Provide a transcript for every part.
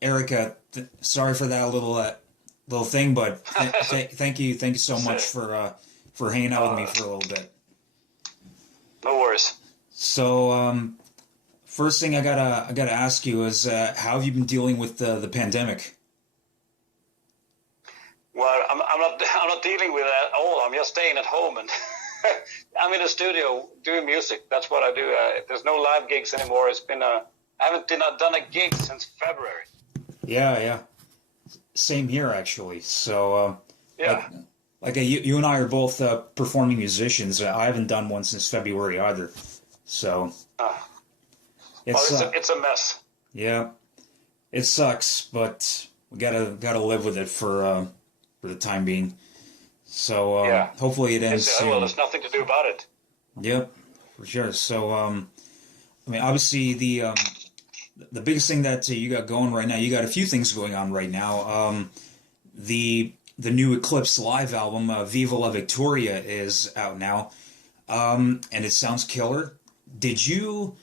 Erica, sorry for that little thing, but thank you so much for hanging out with me for a little bit. No worries. So, first thing I gotta ask you is, how have you been dealing with the pandemic? Well, I'm not dealing with that at all. I'm just staying at home and I'm in the studio doing music. That's what I do. There's no live gigs anymore. I haven't done a gig since February. Yeah, yeah, same here actually. So, like, Yeah. you and I are both performing musicians. I haven't done one since February either. So Uh, well, it's it's a mess. yeah, it sucks, but we gotta live with it for the time being. So Yeah. hopefully it ends Well, soon. there's nothing to do about it. Yep, for sure. So I mean, obviously the biggest thing that you got going right now, you got a few things going on right now. The new Eclipse live album, Viva La VicTOURia, is out now, and it sounds killer. Did you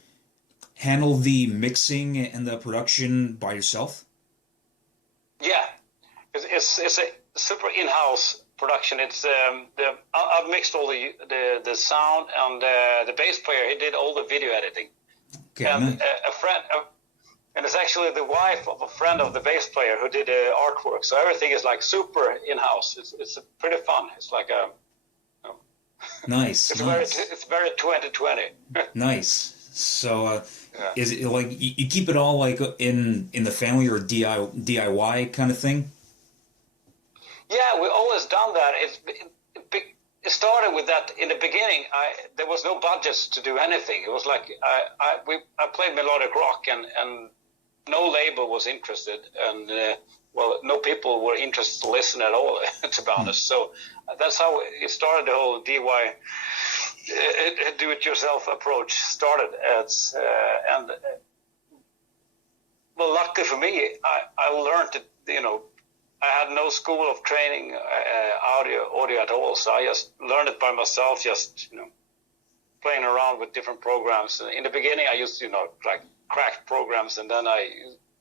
handle the mixing and the production by yourself? Yeah. It's a super in-house production. I've mixed all the sound and the bass player. He did all the video editing. Okay, And nice. and it's actually the wife of a friend of the bass player who did the artwork. So everything is like super in-house. It's pretty fun. It's like a Nice, nice, it's very 2020. nice. So, Yeah. is it like you keep it all like in the family or DIY kind of thing? Yeah, we always done that. It started with that in the beginning. There was no budgets to do anything. It was like I played melodic rock and no label was interested and well, no people were interested to listen at all, to be honest. So that's how it started. The whole DIY, do-it-yourself approach started. And well, luckily for me, I learned it. I had no school of training audio at all, so I just learned it by myself, just playing around with different programs. In the beginning, I used like cracked programs, and then I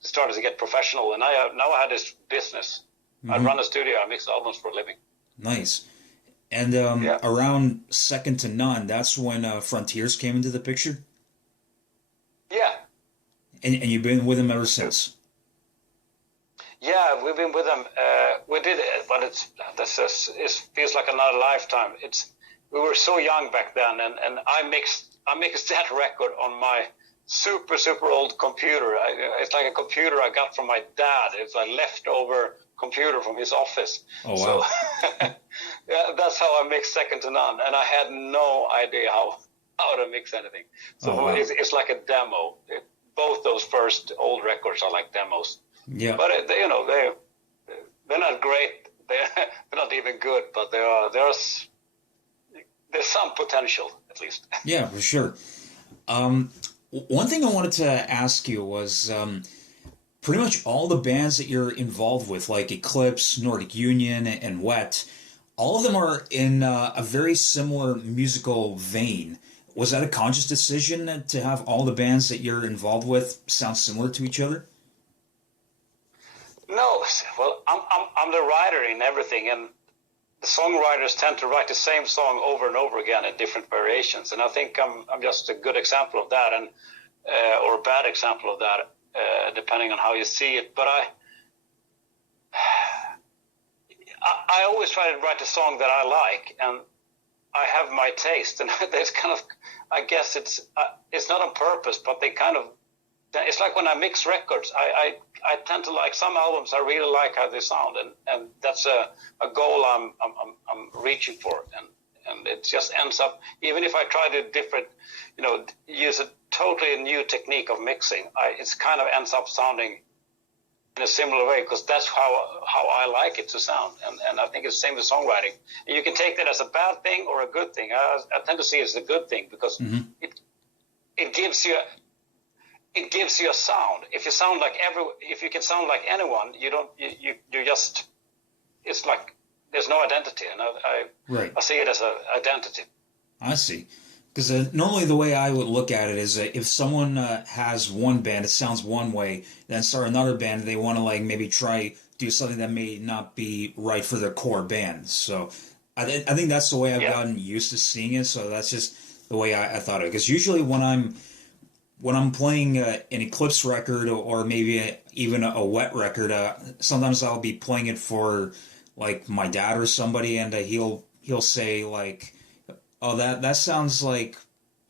started to get professional. And now I had this business. I Hmm. run a studio. I mix albums for a living. Nice. And Yeah, around second to none, that's when Frontiers came into the picture, yeah, and you've been with him ever since. yeah. We've been with them. We did it, but it feels like another lifetime. We were so young back then, and I mixed that record on my super old computer. It's like a computer I got from my dad. It's a leftover computer from his office. Oh So wow. yeah, that's how I mixed Second to None, and I had no idea how to mix anything. Oh So wow. it's like a demo. Both those first old records are like demos, Yeah. but they're not great. They're not even good, but there's some potential at least. Yeah, for sure. Um, One thing I wanted to ask you was pretty much all the bands that you're involved with, like Eclipse, Nordic Union, and Wet, all of them are in a very similar musical vein. Was that a conscious decision to have all the bands that you're involved with sound similar to each other? No, well, I'm the writer in everything, and the songwriters tend to write the same song over and over again in different variations. And I think I'm just a good example of that, and or a bad example of that, depending on how you see it. But I always try to write a song that I like, and I have my taste, and there's kind of, I guess it's not on purpose, but they kind of, it's like when I mix records, I tend to like some albums. I really like how they sound, and that's a goal I'm reaching for, and it just ends up, even if I try to use a totally new technique of mixing, it's kind of ends up sounding in a similar way, because that's how I like it to sound, and I think it's the same with songwriting. And you can take that as a bad thing or a good thing. I tend to see it as a good thing, because Hmm. it gives you a sound. If you can sound like anyone, you just, it's like there's no identity, and Right. I see it as an identity. I see. Because normally the way I would look at it is if someone has one band, it sounds one way, then start another band, they want to like maybe try do something that may not be right for their core band. So I think that's the way I've gotten used to seeing it. So that's just the way I thought of it. Because usually when I'm playing an Eclipse record or maybe even a Wet record, sometimes I'll be playing it for like my dad or somebody, and he'll say like, "Oh, that sounds like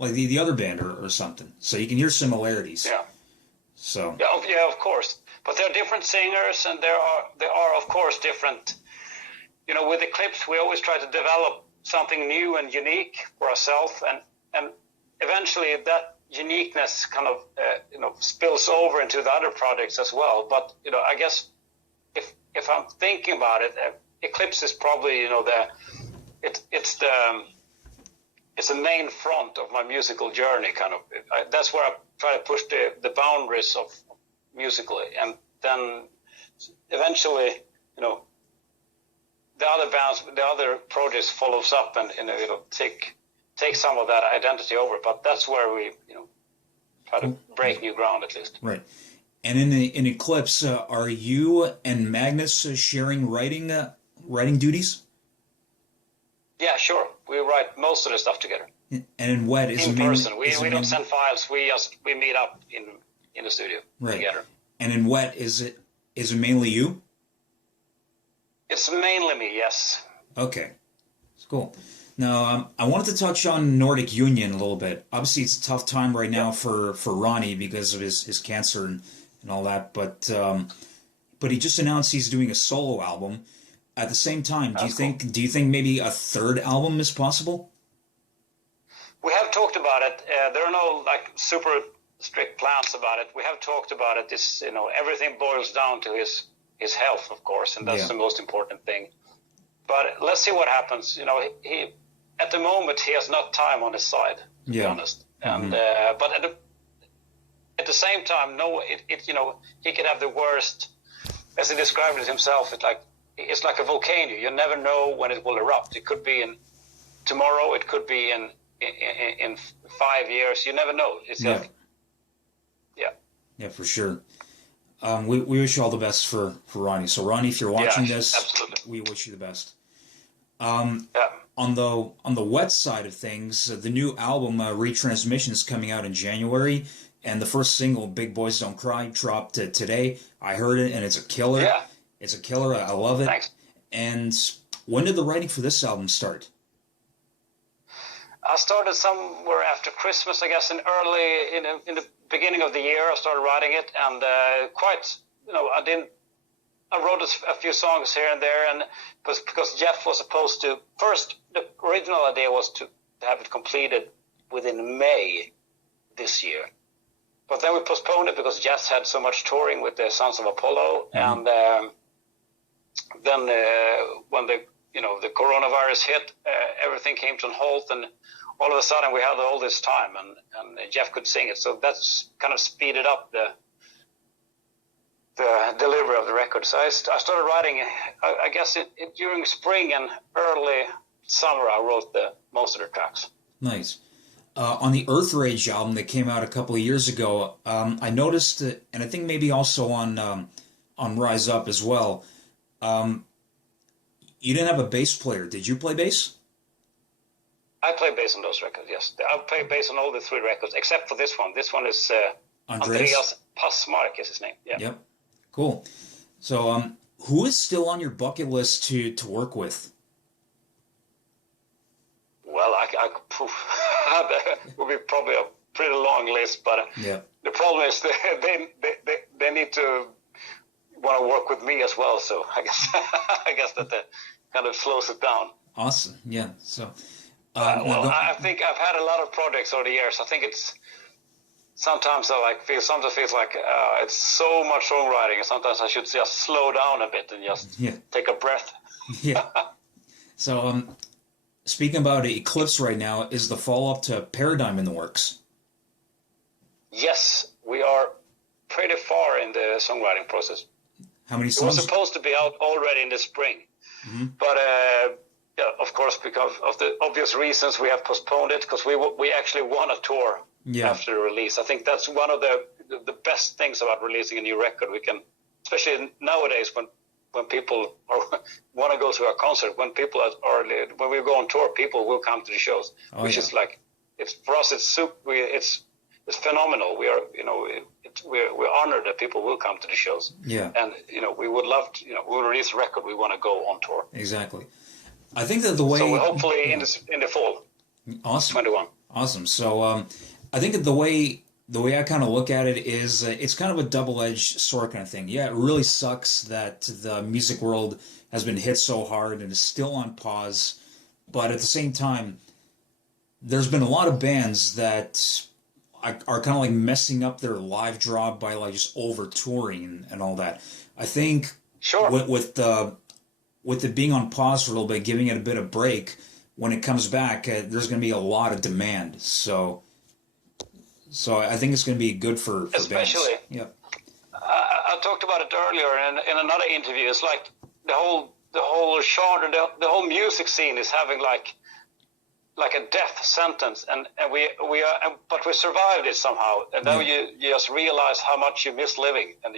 the other band or something." So you can hear similarities. Yeah. So. Yeah, of course. But there are different singers, and there are of course different. You know, with Eclipse, we always try to develop something new and unique for ourselves, and eventually that uniqueness kind of spills over into the other projects as well. But I guess if I'm thinking about it, Eclipse is probably it's the main front of my musical journey. Kind of that's where I try to push the boundaries of musically, and then eventually the other bands, the other projects follows up and take some of that identity over. But that's where we try to break new ground at least. Right. And in Eclipse, are you and Magnus sharing writing duties? Yeah, sure. We write most of the stuff together. And in Wet is in mainly, person. We don't send files. We meet up in the studio together. And in Wet is it mainly you? It's mainly me, yes. Okay, it's cool. Now, I wanted to touch on Nordic Union a little bit. Obviously, it's a tough time right now for Ronnie because of his cancer and all that. But he just announced he's doing a solo album. At the same time, do you think maybe a third album is possible? We have talked about it. There are no like super strict plans about it. We have talked about it. This everything boils down to his health, of course, and that's the most important thing. But let's see what happens. He at the moment he has not time on his side, to be honest. And but at the same time, he could have the worst, as he described it himself. It's like a volcano. You never know when it will erupt. It could be in tomorrow. It could be in 5 years. You never know. It's yeah, for sure. We wish you all the best for Ronnie. So Ronnie, if you're watching this, absolutely. We wish you the best. On the Wet side of things, the new album Retransmission is coming out in January, and the first single Big Boys Don't Cry dropped today. I heard it, and it's a killer. Yeah. It's a killer. I love it. Thanks. And when did the writing for this album start? I started somewhere after Christmas, I guess, in the beginning of the year. I started writing it, and I wrote a few songs here and there, and because Jeff was supposed to first. The original idea was to have it completed within May this year, but then we postponed it because Jeff had so much touring with the Sons of Apollo, and then when the coronavirus hit, everything came to a halt, and all of a sudden we had all this time, and Jeff could sing it, so that's kind of speeded up the delivery of the record. So I started writing, I guess during spring and early summer, I wrote most of the tracks. Nice. On the Earth Rage album that came out a couple of years ago, I noticed, and I think maybe also on Rise Up as well, you didn't have a bass player. Did you play bass? I play bass on those records, yes. I play bass on all the 3 records, except for this one. This one is Andreas Passmark is his name. Yeah. Yep. Cool. So, who is still on your bucket list to work with? Well, that would be probably a pretty long list, but the problem is they need to want to work with me as well. So I guess that kind of slows it down. Awesome. Yeah. So. I think I've had a lot of projects over the years. I think it's sometimes sometimes feels like it's so much songwriting, and sometimes I should just slow down a bit and just take a breath. Yeah. So, speaking about Eclipse right now, is the follow-up to Paradigm in the works? Yes, we are pretty far in the songwriting process. How many songs? It was supposed to be out already in the spring, but yeah, of course, because of the obvious reasons we have postponed it, because we actually want to tour after the release. I think that's one of the best things about releasing a new record. We can, especially nowadays when people want to go to a concert, when people when we go on tour, people will come to the shows, which is like, for us it's it's phenomenal. We are, we're honored that people will come to the shows. Yeah. And we would love to, we'll release a record, we want to go on tour. Exactly. I think that the way, so hopefully in the fall. Awesome. 21. Awesome. So I think that the way I kind of look at it is it's kind of a double-edged sword kind of thing. Yeah, it really sucks that the music world has been hit so hard and is still on pause. But at the same time, there's been a lot of bands that are kind of like messing up their live draw by like just over touring and all that. I think with it being on pause for a little bit, giving it a bit of break, when it comes back, there's going to be a lot of demand. So I think it's going to be good for especially bands. Yeah. I talked about it earlier in another interview. It's like the whole genre, the whole music scene is having like a death sentence, and we are, but we survived it somehow. And now you just realize how much you miss living, and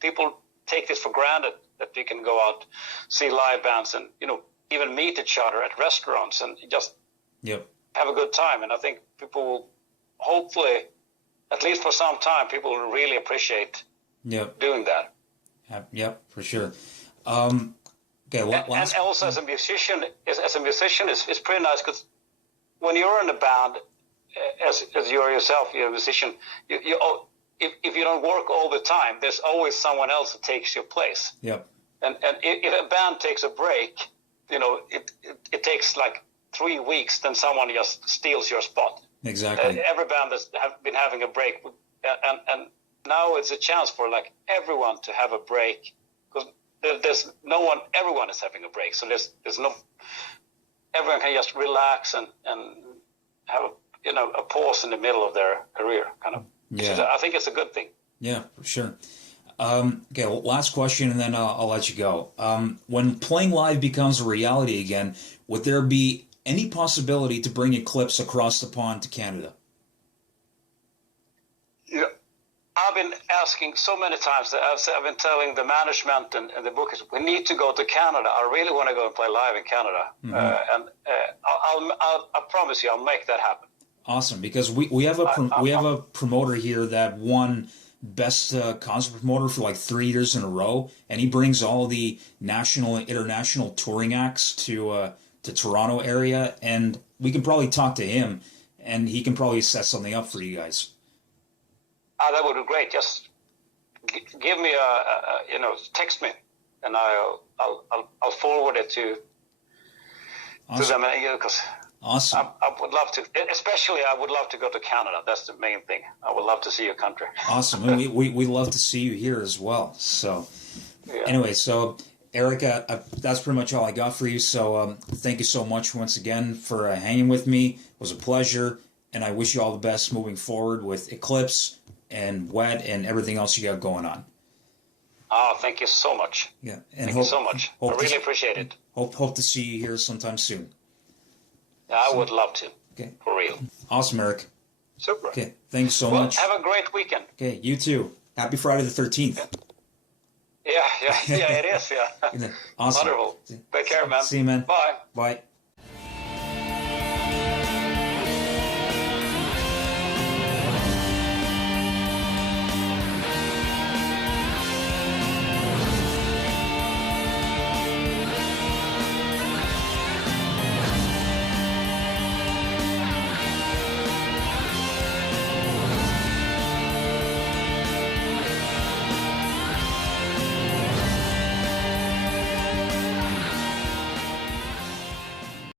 people take this for granted that we can go out, see live bands, and even meet each other at restaurants and just have a good time. And I think people will, hopefully, at least for some time, people will really appreciate doing that. Yep, for sure. Okay, and also as a musician, it's pretty nice, because when you're in a band, as you're yourself, you're a musician, if you don't work all the time, there's always someone else that takes your place. Yep. And if a band takes a break, it takes like 3 weeks, then someone just steals your spot. Exactly. Every band that's been having a break, and now it's a chance for like everyone to have a break, because there's no one. Everyone is having a break, so there's no. Everyone can just relax and have a pause in the middle of their career, kind of. Yeah. So I think it's a good thing. Yeah, for sure. Okay, last question, and then I'll let you go. When playing live becomes a reality again, would there be any possibility to bring Eclipse across the pond to Canada? Yeah, I've been asking so many times that I've been telling the management and the bookers, we need to go to Canada. I really want to go and play live in Canada. Mm-hmm. I promise you, I'll make that happen. Awesome, because we have a promoter here that won best concert promoter for like 3 years in a row, and he brings all the national and international touring acts to Toronto area, and we can probably talk to him, and he can probably set something up for you guys. That would be great. Just give me text me, and I'll forward it to them. Because awesome. I would love to, especially I would love to go to Canada. That's the main thing. I would love to see your country. Awesome. And we love to see you here as well. So anyway, so Erik, that's pretty much all I got for you. So thank you so much once again for hanging with me. It was a pleasure, and I wish you all the best moving forward with Eclipse and Wet and everything else you got going on. Oh, thank you so much. Yeah, and thank you so much. I really appreciate it. Hope to see you here sometime soon. Yeah, I would love to. Okay. For real. Awesome, Erik. Super. Okay, thanks so much. Have a great weekend. Okay, you too. Happy Friday the 13th. Yeah, it is, yeah. Awesome. Wonderful. Take care, man. See you, man. Bye. Bye.